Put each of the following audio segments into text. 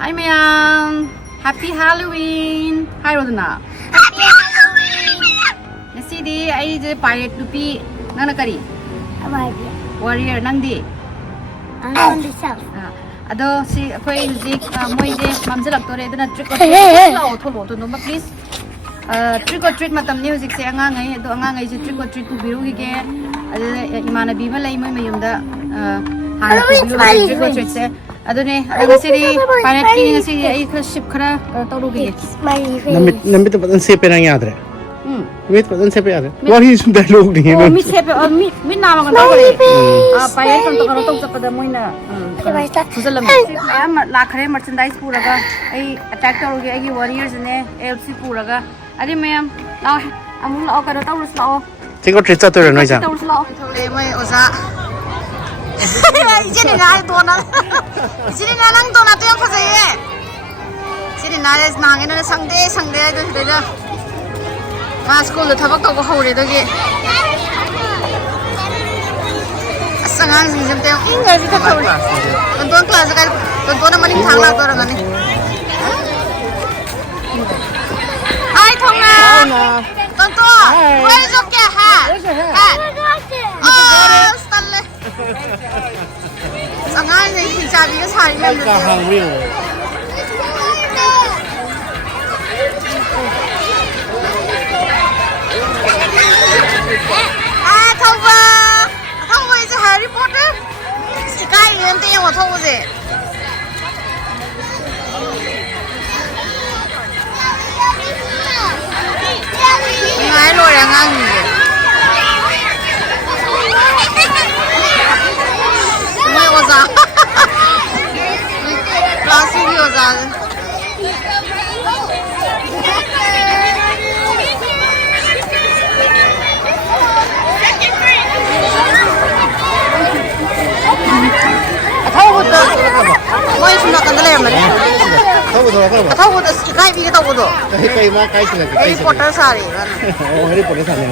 Hi Mayam! Happy Halloween! Hi Rodana! Happy Halloween! Nasidi ay pirate lupi nang nakari? Warrior nang di? On the south. Ado si ako'y music mo'y mamsalak to rin na trick or treat lao tholo to no ma please trick or treat matam music si Angang ay ado Angang ay si trick or treat to biru gi ke ado imana bi ma lai mo'y mayumda Halloween trick or treat se ado ne ado siri pirate ki ne siri ay ship khara tawru gi namit patan se pe nang yaad re wait patan se pe yaad re what is dialogue nahi hai mi se pe mi naam ka tawre pirate kan to karo to pada mo'y na Susalam. I am lakhare merchandise puraga. I attack tawge agi warriors ne AFC puraga. Adi ma'am, now amul lao karo tawrus lao. Tingo treat to re noi ja. Tawrus lao. Thole moi oza. Ijeni na to na. Ijeni na nang to na to yang phasai ye. Ijeni na les nang ena sangde do de. Ma school do thabak to ko hore do ge. Angang sing jam teng inga ji thak thau tonton class ka tonton maning thang la to rang ani ai thonga tonton where is your hat oh stalle angang ni thi cha bi ka sai me ka hang ri thongwa is Harry Potter? Sky and they what was it? I know Angang. Where was that? Last video was that. Moi suna kan dale man. Tahu dah sky bi tahu dah. kai ma kai sila Harry Potter sari kan. oh Harry Potter sari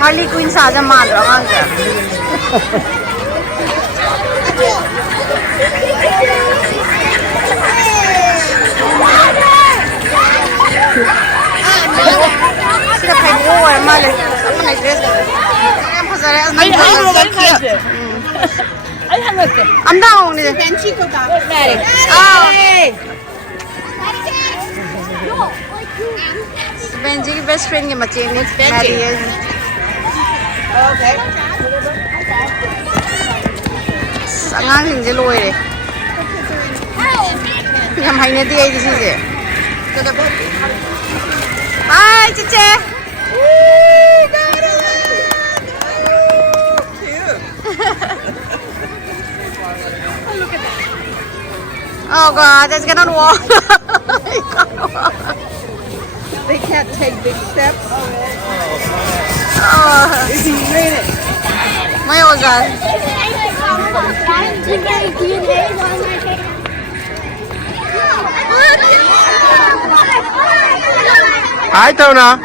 Harley Quinn saja mal orang kan. Sudah kayak gua mal. Apa naik dress kan? Yang pasal yang I'm down with it. Benji's best friend is Benji. Okay. Angang hindi loy. Yang mainnya dia di sini. Bye, Cice. Oh God, that's gonna walk. They can't take big steps. Oh, If he made it. my old God. Hi Tona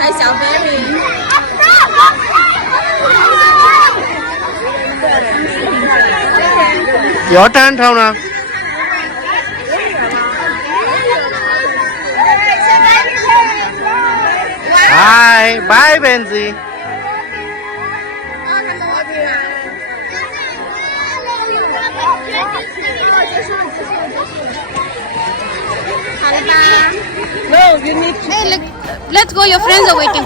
Hi, Xiao baby. your turn Tona Hi bye Benji No, you need to. Hey, let's go. Your friends are waiting.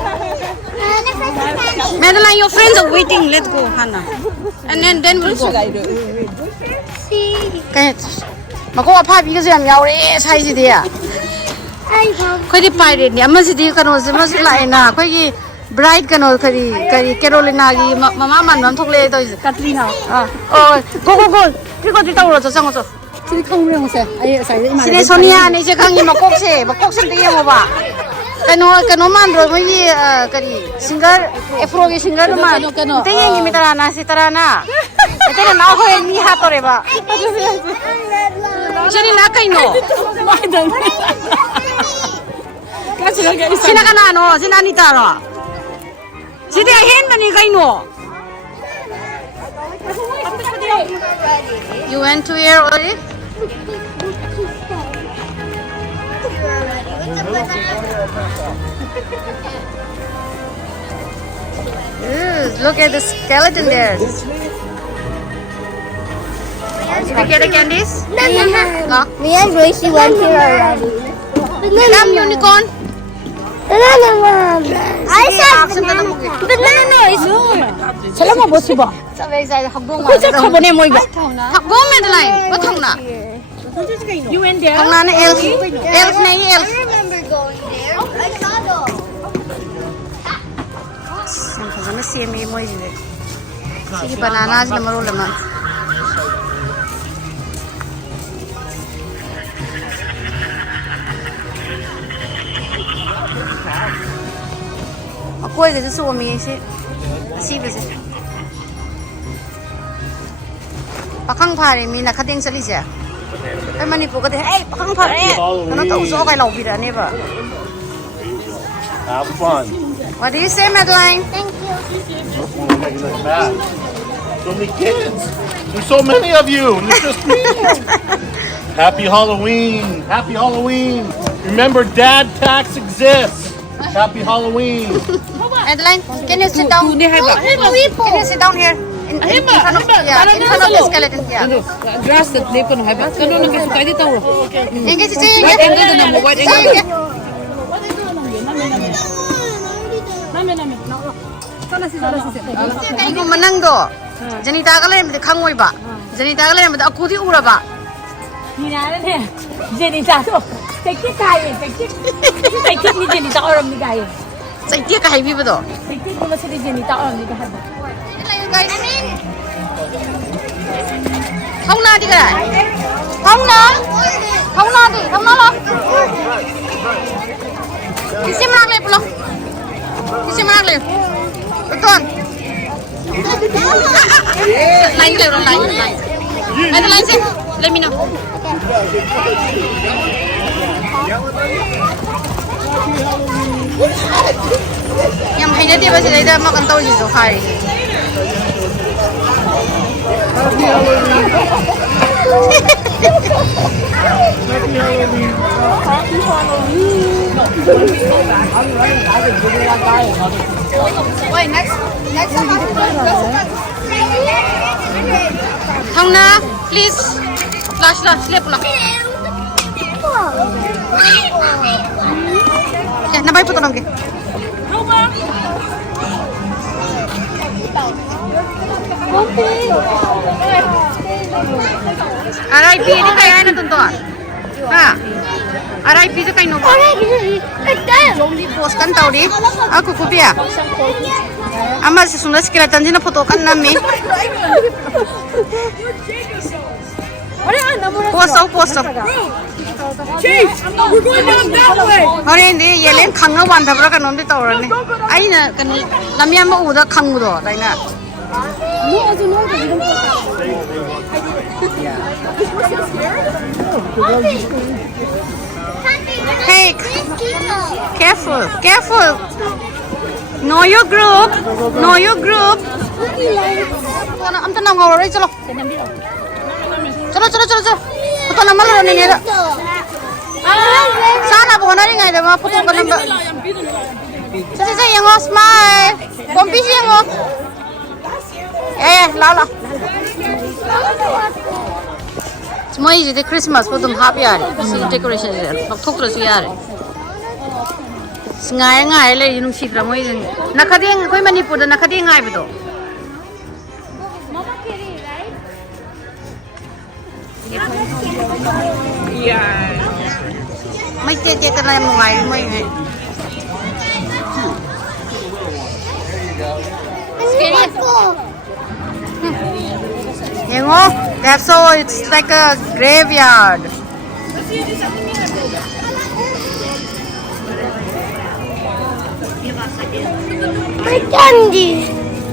Madeline, your friends are waiting. Let's go, Hannah. And then we'll go. Okay. Mako apa because I'm yaure size dia. Kau di pirate ni, amas di kano se mas lain na. Kau di bride kano kari Carolina gi mama man mam thok le to Katrina. Oh, go. Trick or treat tahu lo, sang lo. Sini kang rong se. Ay, saya ini. Sini Sonia ni je kang ni makok se dia mo ba. Kano man ro mo yi kari singer afro gi singer man. Tingin ni mitara na si tarana. Ito na ako ni hato re ba. Sini na kay no. Sina ka na no, sina ni taro. Sidi ahin mani kay no. You went to here already? Look at the skeleton there. Did you get the candies? No. Me and Gracie went here already. Come, unicorn. Banana, Mom. I said banana. Banana is Salamat mo si ba? Sabi sa hakbong Kung sa kabone mo iba. hakbong Madeline. What hong na? You went there? Hong na na elf. Elf na yung elf. I remember going there. I saw them. Ang kasama siya may mo yun. Sige, bananas na marulaman. Ako ay kasi suwami si ba siya? Pakang pare, may nakating sa lisya. Ay manipo ka din, ay pakang pare! Ano to, uso ko kay laubira niya ba? Have fun. What do you say, Madeline? Thank you. So many kids. There's so many of you. And it's just me. Happy Halloween. Happy Halloween. Remember, Dad Tax exists. Happy Halloween. Madeline, can you sit down? Can you sit down here? In front of the skeleton. Yeah. Grass that they can have. Kano nang kasi tayo dito. Yan kasi siya. White angle na mo, white angle. 이거 만난도 제니다 갈래면 강호이 봐. 제니다 갈래면 아쿠디 우라 봐. 니나는 제니다도 백기 가이 백기 니 제니다 어렵니 가이 사이티에 가이 비버도. 백기 그거 세리 제니다 어렵니 가 하다 하우나 어디가? 하우나 어디? 하우나로? किसी में आगले पुलो किसी में आगले उतन line ले रो line ऐसे line से ले मिनो यम हैने दे बस इधर मकन तो जी जो खाई Wait, next Hongna, please. Flash, slip lang. Ya, nabay po to nang. Aray, pili kaya na tunto. Ha? Aray, pili kayo no. Zombie post kan tau di. Aku kupia. Ama susunod skeleton din na photo kan nami. Post. Chief, we're going down that way. Hore hindi yelen khanga bandhabra kan nomdi tawrani. Ai na kan lamya ma uda khangudo dai na. Hey, careful. Know your group. Am ta nam ngawre chalo. Chalo. Photo number ro ni ra. Sana bo na ri ngai da ma photo ka number. Sa yang smile. Kompi yang la. Semua ini Christmas pun tum happy hari. Si decoration ni, nak thok terus hari. Ngai le ini sih ramai ini. Nak kadang kau mana pun nak kadang ngai betul. Yeah. Mai tiada kena yang ngai mai. Scary. That's so it's like a graveyard. My candy.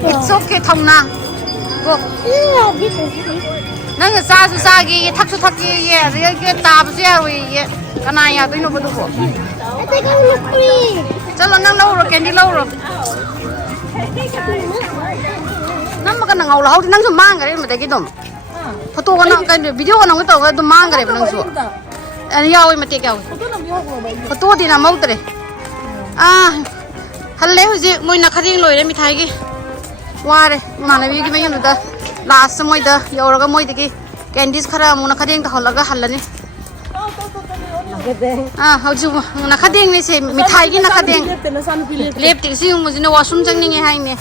It's okay, Thongna. go nang sa su sa gi thak su thak gi ye ge ta bu se wi ye kana ya doi no bu bo chalo nang lo ro candy lo ro nang ma kana ngau la hau nang su mang ga ma de gi dom photo ko nang ka video ko nang to ga dum mang ga re nang su an ya wi ma te ka photo di na mau tre halle hu ji moi na khading loi re mi thai gi wa re mana bi gi me yum da last moi da yo ra ga moi de gi candies khara mu na khading ta holaga halani hau ju na khading ni se mi thai gi na khading lep ti si mu ji na washroom jang ni nge hai ne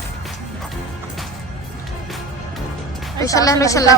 Loisala